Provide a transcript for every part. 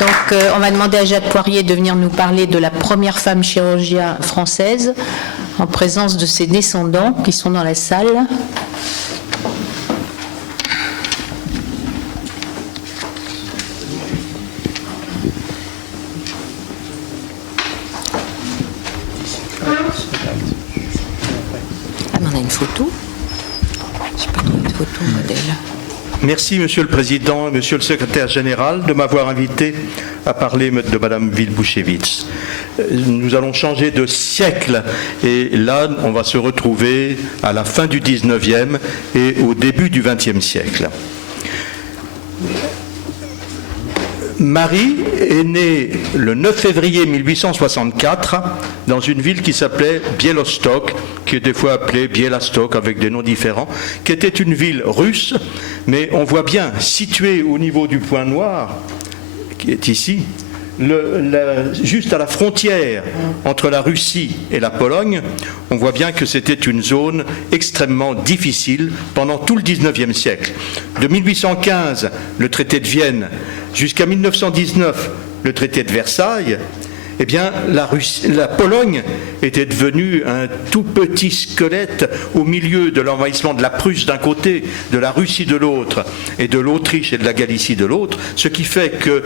Donc, on va demander à Jacques Poirier de venir nous parler de la première femme chirurgienne française, en présence de ses descendants qui sont dans la salle. Ah, mais on a une photo. Je sais pas une photo modèle. Merci, Monsieur le Président et Monsieur le Secrétaire Général, de m'avoir invité à parler de Madame Wilbuchewicz. Nous allons changer de siècle et là, on va se retrouver à la fin du 19e et au début du 20e siècle. Marie est née le 9 février 1864 dans une ville qui s'appelait Białystok, qui est des fois appelée Bielastok avec des noms différents, qui était une ville russe, mais on voit bien, située au niveau du point noir, qui est ici, juste à la frontière entre la Russie et la Pologne, on voit bien que c'était une zone extrêmement difficile pendant tout le 19e siècle. De 1815, le traité de Vienne, jusqu'à 1919, le traité de Versailles, eh bien, la Pologne était devenue un tout petit squelette au milieu de l'envahissement de la Prusse d'un côté, de la Russie de l'autre, et de l'Autriche et de la Galicie de l'autre, ce qui fait que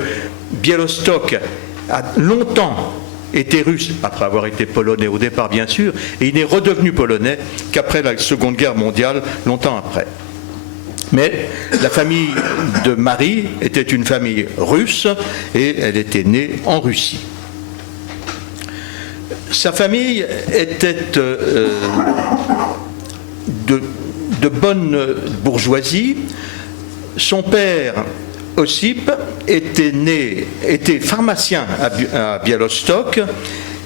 Białystok a longtemps été russe, après avoir été polonais au départ bien sûr, et il n'est redevenu polonais qu'après la Seconde Guerre mondiale, longtemps après. Mais la famille de Marie était une famille russe et elle était née en Russie. Sa famille était de bonne bourgeoisie. Son père, Ossip, était pharmacien à Białystok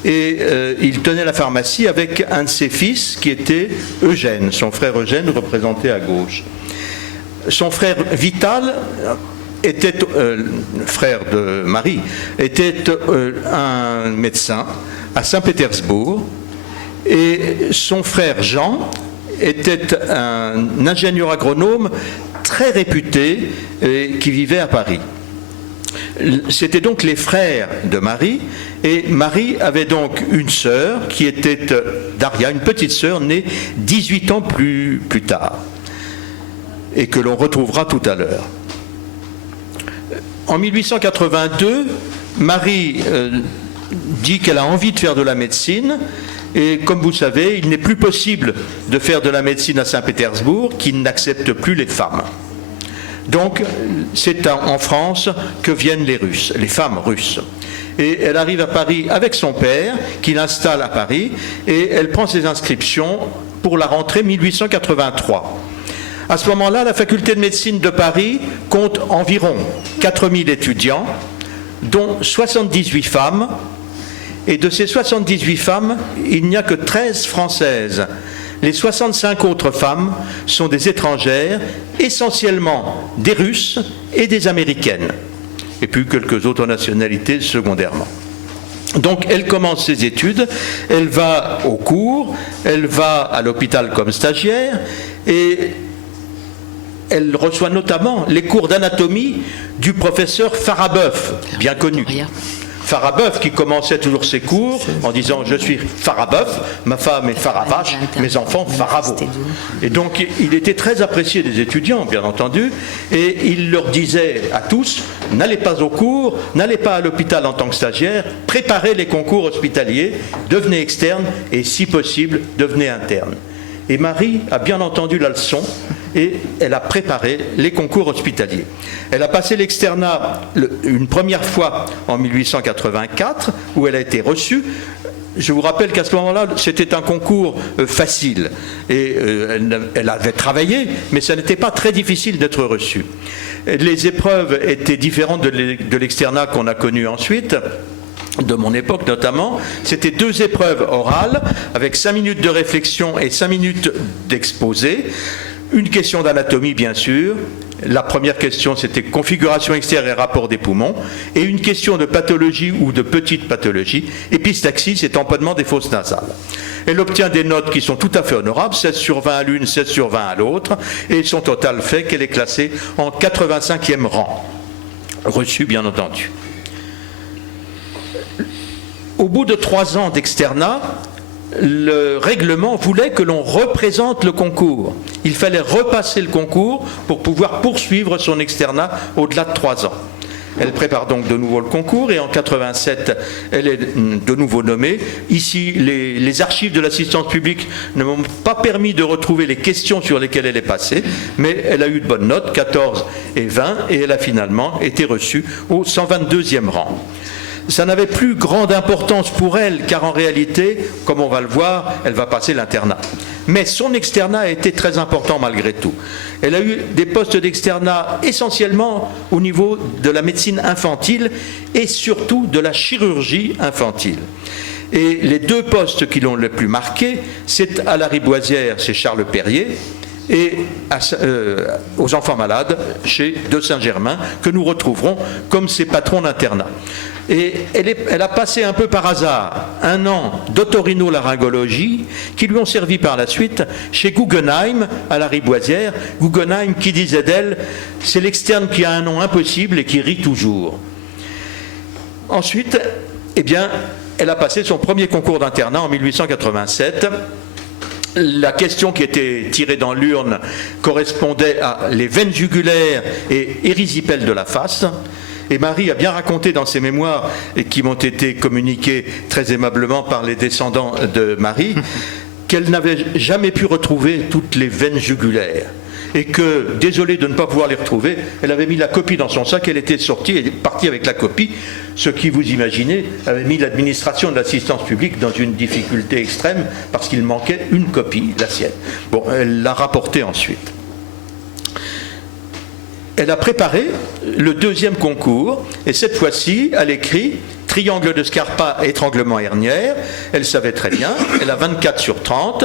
et il tenait la pharmacie avec un de ses fils qui était Eugène, son frère Eugène représenté à gauche. Son frère Vital était, frère de Marie, était un médecin à Saint-Pétersbourg et son frère Jean était un ingénieur agronome très réputé qui vivait à Paris. C'était donc les frères de Marie et Marie avait donc une sœur qui était Daria, une petite sœur née 18 ans plus tard et que l'on retrouvera tout à l'heure. En 1882, Marie dit qu'elle a envie de faire de la médecine et comme vous savez, il n'est plus possible de faire de la médecine à Saint-Pétersbourg qui n'accepte plus les femmes. Donc c'est en France que viennent les Russes, les femmes russes. Et elle arrive à Paris avec son père qui l'installe à Paris et elle prend ses inscriptions pour la rentrée 1883. À ce moment-là, la faculté de médecine de Paris compte environ 4000 étudiants, dont 78 femmes. Et de ces 78 femmes, il n'y a que 13 françaises. Les 65 autres femmes sont des étrangères, essentiellement des Russes et des Américaines. Et puis quelques autres nationalités secondairement. Donc elle commence ses études, elle va au cours, elle va à l'hôpital comme stagiaire et elle reçoit notamment les cours d'anatomie du professeur Farabeuf, bien connu. Farabeuf qui commençait toujours ses cours en disant « Je suis Farabeuf, ma femme est Faravache, mes enfants Faravo ». Et donc il était très apprécié des étudiants, bien entendu, et il leur disait à tous « N'allez pas au cours, n'allez pas à l'hôpital en tant que stagiaire, préparez les concours hospitaliers, devenez externe et si possible, devenez interne ». Et Marie a bien entendu la leçon et elle a préparé les concours hospitaliers. Elle a passé l'externat une première fois en 1884 où elle a été reçue. Je vous rappelle qu'à ce moment-là, c'était un concours facile et elle avait travaillé, mais ça n'était pas très difficile d'être reçue. Les épreuves étaient différentes de l'externat qu'on a connu ensuite. De mon époque notamment, c'était 2 épreuves orales avec 5 minutes de réflexion et 5 minutes d'exposé, une question d'anatomie bien sûr, la première question c'était configuration externe et rapport des poumons, et une question de pathologie ou de petite pathologie, épistaxie, c'est tamponnement des fosses nasales. Elle obtient des notes qui sont tout à fait honorables, 16 sur 20 à l'une, 16 sur 20 à l'autre, et son total fait qu'elle est classée en 85e rang, reçue bien entendu. Au bout de 3 ans d'externat, le règlement voulait que l'on représente le concours. Il fallait repasser le concours pour pouvoir poursuivre son externat au-delà de 3 ans. Elle prépare donc de nouveau le concours et en 87, elle est de nouveau nommée. Ici, les archives de l'assistance publique ne m'ont pas permis de retrouver les questions sur lesquelles elle est passée, mais elle a eu de bonnes notes, 14 et 20, et elle a finalement été reçue au 122e rang. Ça n'avait plus grande importance pour elle, car en réalité, comme on va le voir, elle va passer l'internat. Mais son externat a été très important malgré tout. Elle a eu des postes d'externat essentiellement au niveau de la médecine infantile et surtout de la chirurgie infantile. Et les 2 postes qui l'ont le plus marqué, c'est à la Riboisière, chez Charles Perrier, et aux enfants malades, chez de Saint-Germain, que nous retrouverons comme ses patrons d'internat. Et elle a passé un peu par hasard 1 an d'otorhinolaryngologie qui lui ont servi par la suite chez Guggenheim à la Riboisière. Guggenheim qui disait d'elle, c'est l'externe qui a un nom impossible et qui rit toujours. Ensuite, eh bien, elle a passé son premier concours d'internat en 1887. La question qui était tirée dans l'urne correspondait à les veines jugulaires et érysipèles de la face. Et Marie a bien raconté dans ses mémoires, et qui m'ont été communiquées très aimablement par les descendants de Marie, qu'elle n'avait jamais pu retrouver toutes les veines jugulaires. Et que, désolée de ne pas pouvoir les retrouver, elle avait mis la copie dans son sac, elle était sortie et partie avec la copie, ce qui, vous imaginez, avait mis l'administration de l'assistance publique dans une difficulté extrême, parce qu'il manquait une copie, la sienne. Bon, elle l'a rapportée ensuite. Elle a préparé le 2e concours, et cette fois-ci, elle écrit triangle de Scarpa, étranglement herniaire. Elle savait très bien, elle a 24 sur 30,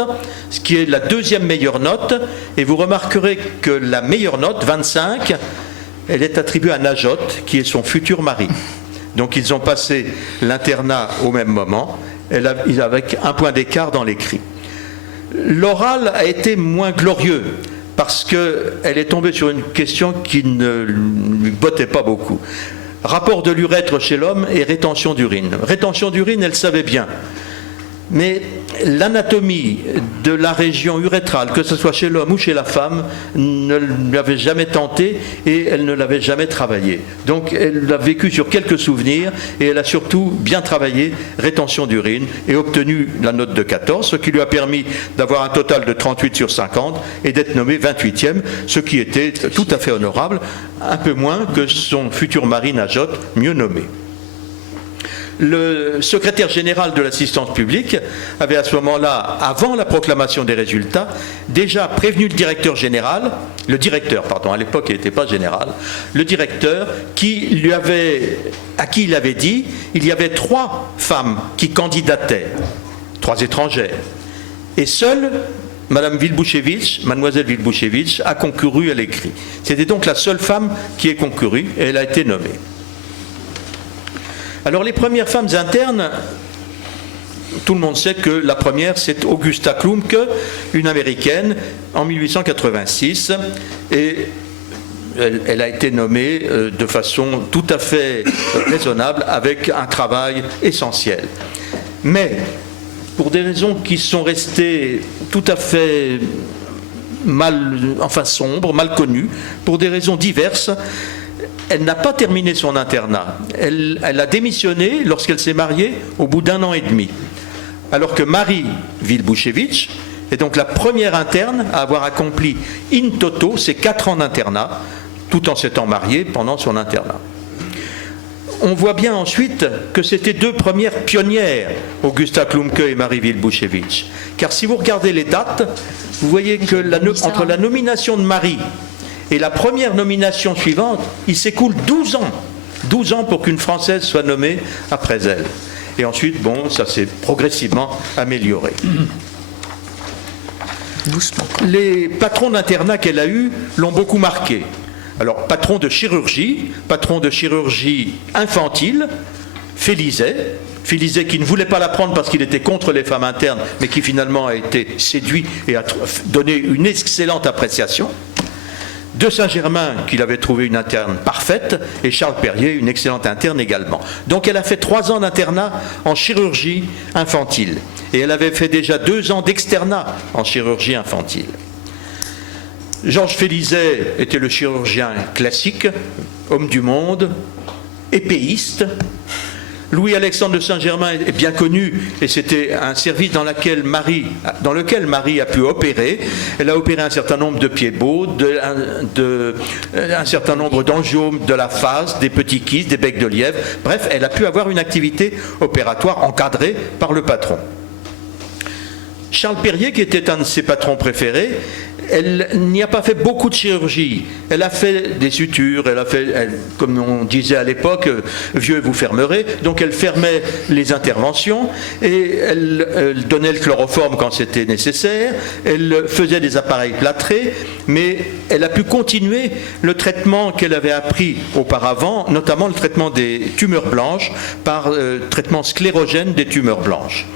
ce qui est la 2e meilleure note, et vous remarquerez que la meilleure note, 25, elle est attribuée à Najot, qui est son futur mari. Donc ils ont passé l'internat au même moment, avec 1 point d'écart dans l'écrit. L'oral a été moins glorieux, parce qu'elle est tombée sur une question qui ne lui bottait pas beaucoup. Rapport de l'urètre chez l'homme et rétention d'urine. Rétention d'urine, elle savait bien. Mais l'anatomie de la région urétrale, que ce soit chez l'homme ou chez la femme, ne l'avait jamais tenté et elle ne l'avait jamais travaillé. Donc elle l'a vécu sur quelques souvenirs et elle a surtout bien travaillé rétention d'urine et obtenu la note de 14, ce qui lui a permis d'avoir un total de 38 sur 50 et d'être nommé 28e, ce qui était tout à fait honorable, un peu moins que son futur mari Najot, mieux nommé. Le secrétaire général de l'assistance publique avait à ce moment-là, avant la proclamation des résultats, déjà prévenu le directeur, à l'époque il n'était pas général, le directeur à qui il avait dit il y avait 3 femmes qui candidataient, 3 étrangères, et seule mademoiselle Wilbuchevitch a concouru à l'écrit. C'était donc la seule femme qui ait concouru et elle a été nommée. Alors les premières femmes internes, tout le monde sait que la première c'est Augusta Klumke, une américaine, en 1886, et elle a été nommée de façon tout à fait raisonnable, avec un travail essentiel. Mais, pour des raisons qui sont restées tout à fait sombres, mal connues, pour des raisons diverses, elle n'a pas terminé son internat. Elle a démissionné lorsqu'elle s'est mariée au bout d'1 an et demi. Alors que Marie Wilbuchevitch est donc la première interne à avoir accompli in toto ses 4 ans d'internat, tout en s'étant mariée pendant son internat. On voit bien ensuite que c'était 2 premières pionnières, Augusta Klumke et Marie Wilbuchevitch. Car si vous regardez les dates, vous voyez que entre la nomination de Marie et la première nomination suivante, il s'écoule 12 ans. 12 ans pour qu'une Française soit nommée après elle. Et ensuite, ça s'est progressivement amélioré. Les patrons d'internat qu'elle a eus l'ont beaucoup marqué. Alors, patron de chirurgie infantile, Félizet qui ne voulait pas la prendre parce qu'il était contre les femmes internes, mais qui finalement a été séduit et a donné une excellente appréciation. de Saint-Germain, qu'il avait trouvé une interne parfaite, et Charles Perrier, une excellente interne également. Donc elle a fait 3 ans d'internat en chirurgie infantile. Et elle avait fait déjà 2 ans d'externat en chirurgie infantile. Georges Félizet était le chirurgien classique, homme du monde, épéiste. Louis-Alexandre de Saint-Germain est bien connu, et c'était un service dans lequel Marie a pu opérer. Elle a opéré un certain nombre de pieds-bots, un certain nombre d'angiomes de la face, des petits kystes, des becs de lièvre. Bref, elle a pu avoir une activité opératoire encadrée par le patron. Charles Perrier, qui était un de ses patrons préférés, elle n'y a pas fait beaucoup de chirurgie. Elle a fait des sutures, comme on disait à l'époque, vieux vous fermerez. Donc elle fermait les interventions et elle donnait le chloroforme quand c'était nécessaire. Elle faisait des appareils plâtrés, mais elle a pu continuer le traitement qu'elle avait appris auparavant, notamment le traitement des tumeurs blanches par traitement sclérogène des tumeurs blanches.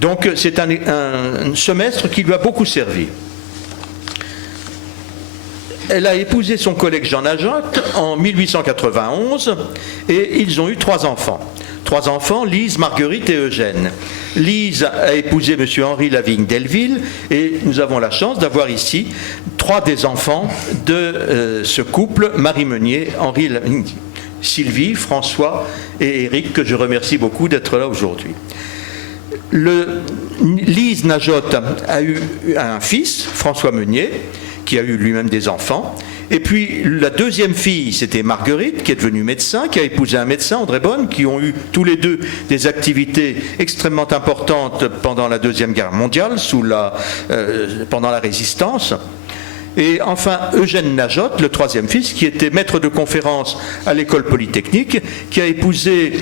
Donc c'est un semestre qui lui a beaucoup servi. Elle a épousé son collègue Jean Najotte en 1891 et ils ont eu 3 enfants. 3 enfants, Lise, Marguerite et Eugène. Lise a épousé M. Henri Lavigne Delville et nous avons la chance d'avoir ici 3 des enfants de ce couple, Marie Meunier, Henri Lavigne, Sylvie, François et Éric, que je remercie beaucoup d'être là aujourd'hui. Lise Najotte a eu un fils, François Meunier, qui a eu lui-même des enfants. Et puis la deuxième fille, c'était Marguerite, qui est devenue médecin, qui a épousé un médecin, André Bonne, qui ont eu tous les deux des activités extrêmement importantes pendant la Deuxième Guerre mondiale, pendant la Résistance. Et enfin, Eugène Najotte, le 3e fils, qui était maître de conférence à l'école polytechnique, qui a épousé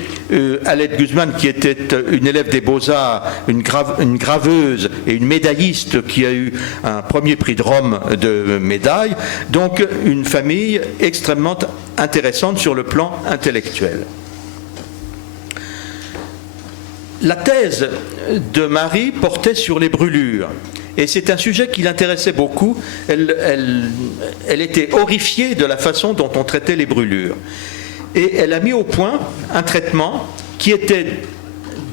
Alette Guzman, qui était une élève des Beaux-Arts, une graveuse et une médailliste qui a eu un premier prix de Rome de médaille. Donc une famille extrêmement intéressante sur le plan intellectuel. La thèse de Marie portait sur les brûlures. Et c'est un sujet qui l'intéressait beaucoup. Elle était horrifiée de la façon dont on traitait les brûlures. Et elle a mis au point un traitement qui était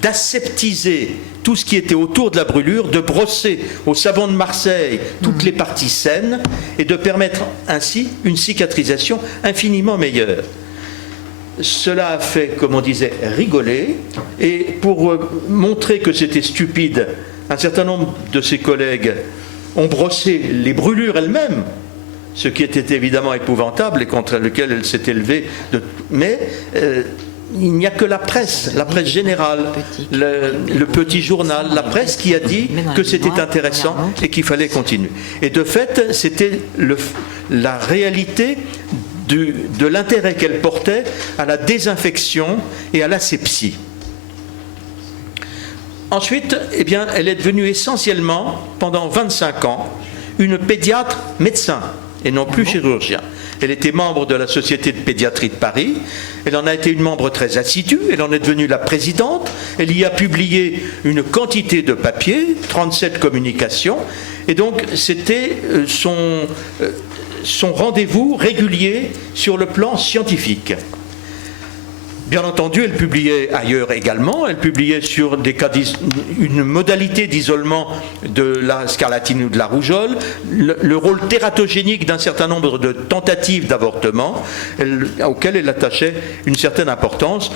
d'aseptiser tout ce qui était autour de la brûlure, de brosser au savon de Marseille toutes les parties saines et de permettre ainsi une cicatrisation infiniment meilleure. Cela a fait, comme on disait, rigoler. Et pour montrer que c'était stupide, un certain nombre de ses collègues ont brossé les brûlures elles-mêmes, ce qui était évidemment épouvantable et contre lequel elle s'est élevée. Mais il n'y a que la presse générale, le petit journal, la presse qui a dit que c'était intéressant et qu'il fallait continuer. Et de fait, c'était la réalité de l'intérêt qu'elle portait à la désinfection et à l'asepsie. Ensuite, elle est devenue essentiellement, pendant 25 ans, une pédiatre médecin et non plus chirurgien. Elle était membre de la Société de pédiatrie de Paris, elle en a été une membre très assidue, elle en est devenue la présidente, elle y a publié une quantité de papiers, 37 communications, et donc c'était son rendez-vous régulier sur le plan scientifique. Bien entendu, elle publiait ailleurs également, elle publiait sur une modalité d'isolement de la scarlatine ou de la rougeole, le rôle tératogénique d'un certain nombre de tentatives d'avortement, auxquelles elle attachait une certaine importance,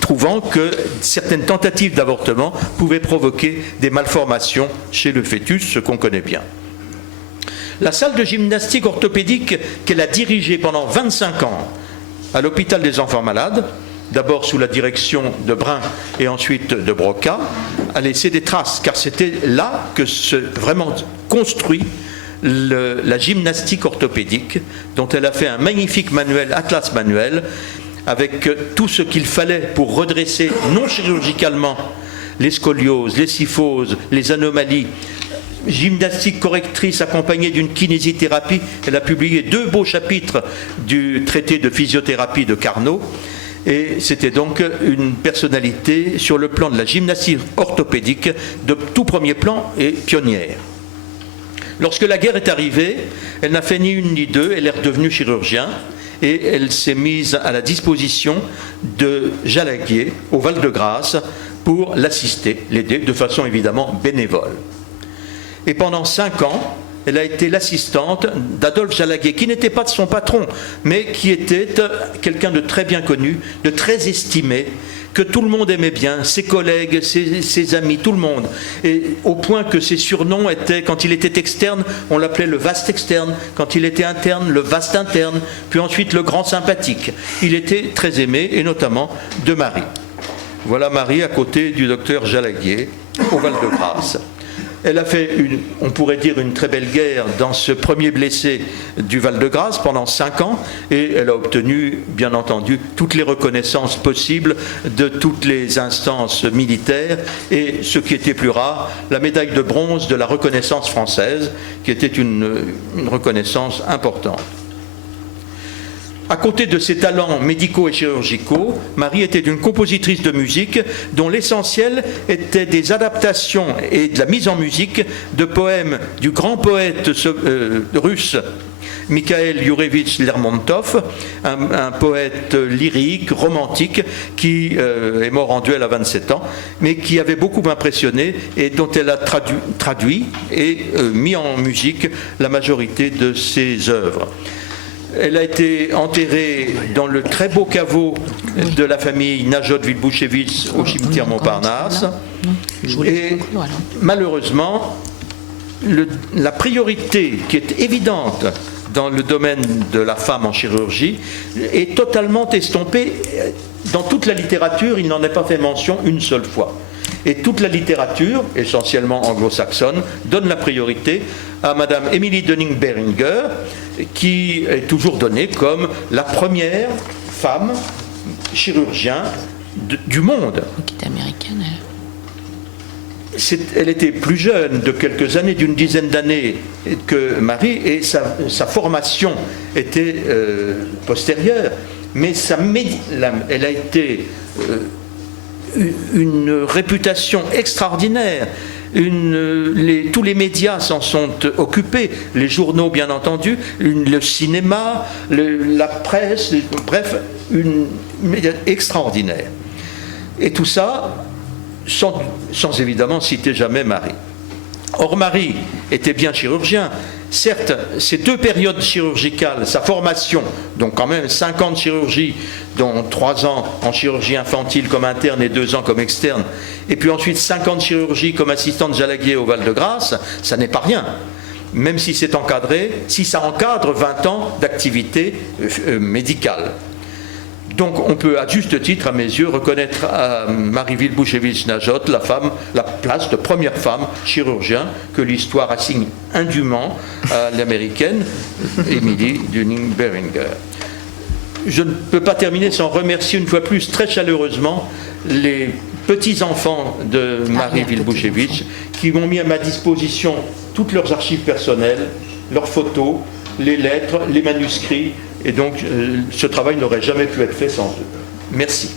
trouvant que certaines tentatives d'avortement pouvaient provoquer des malformations chez le fœtus, ce qu'on connaît bien. La salle de gymnastique orthopédique qu'elle a dirigée pendant 25 ans, à l'hôpital des enfants malades, d'abord sous la direction de Brun et ensuite de Broca, a laissé des traces, car c'était là que se vraiment construit la gymnastique orthopédique, dont elle a fait un magnifique manuel, atlas manuel, avec tout ce qu'il fallait pour redresser non chirurgicalement les scolioses, les kyphoses, les anomalies. Gymnastique correctrice accompagnée d'une kinésithérapie. Elle a publié 2 beaux chapitres du traité de physiothérapie de Carnot. Et c'était donc une personnalité sur le plan de la gymnastique orthopédique de tout premier plan et pionnière. Lorsque la guerre est arrivée, elle n'a fait ni une ni deux, elle est redevenue chirurgien et elle s'est mise à la disposition de Jalaguier au Val-de-Grâce pour l'assister, l'aider de façon évidemment bénévole. Et pendant 5 ans, elle a été l'assistante d'Adolphe Jalaguier, qui n'était pas de son patron, mais qui était quelqu'un de très bien connu, de très estimé, que tout le monde aimait bien, ses collègues, ses amis, tout le monde. Et au point que ses surnoms étaient, quand il était externe, on l'appelait le vaste externe, quand il était interne, le vaste interne, puis ensuite le grand sympathique. Il était très aimé, et notamment de Marie. Voilà Marie à côté du docteur Jalaguier, au Val-de-Grâce. Elle a fait, on pourrait dire, une très belle guerre dans ce premier blessé du Val-de-Grâce pendant 5 ans, et elle a obtenu, bien entendu, toutes les reconnaissances possibles de toutes les instances militaires, et ce qui était plus rare, la médaille de bronze de la reconnaissance française, qui était une reconnaissance importante. À côté de ses talents médicaux et chirurgicaux, Marie était une compositrice de musique dont l'essentiel était des adaptations et de la mise en musique de poèmes du grand poète russe Mikhail Yourevitch Lermontov, un poète lyrique, romantique, qui est mort en duel à 27 ans, mais qui avait beaucoup impressionné et dont elle a traduit et mis en musique la majorité de ses œuvres. Elle a été enterrée dans le très beau caveau de la famille Najot-Vilbouchevitch au cimetière Montparnasse. Et malheureusement, la priorité qui est évidente dans le domaine de la femme en chirurgie est totalement estompée. Dans toute la littérature, il n'en est pas fait mention une seule fois. Et toute la littérature, essentiellement anglo-saxonne, donne la priorité à Madame Emily Dunning-Beringer, qui est toujours donnée comme la première femme chirurgien du monde. Qui est américaine, elle. Elle était plus jeune de quelques années, d'une dizaine d'années que Marie, et sa formation était postérieure. Mais elle a été une réputation extraordinaire. Tous les médias s'en sont occupés, les journaux bien entendu, le cinéma, la presse, bref, une média extraordinaire. Et tout ça sans évidemment citer jamais Marie. Or Marie était bien chirurgien. Certes, ces 2 périodes chirurgicales, sa formation, donc quand même 5 ans de chirurgie, dont 3 ans en chirurgie infantile comme interne et 2 ans comme externe, et puis ensuite 5 ans de chirurgie comme assistante Jalaguier au Val-de-Grâce, ça n'est pas rien. Même si c'est encadré, si ça encadre 20 ans d'activité médicale. Donc on peut à juste titre, à mes yeux, reconnaître à Marie Vilbouchevitch-Najot la place de première femme chirurgien que l'histoire assigne indûment à l'américaine Emily Dunning-Beringer. Je ne peux pas terminer sans remercier une fois plus très chaleureusement les petits-enfants de Marie Vilbouchevitch qui m'ont mis à ma disposition toutes leurs archives personnelles, leurs photos, les lettres, les manuscrits, et donc ce travail n'aurait jamais pu être fait sans eux. Merci.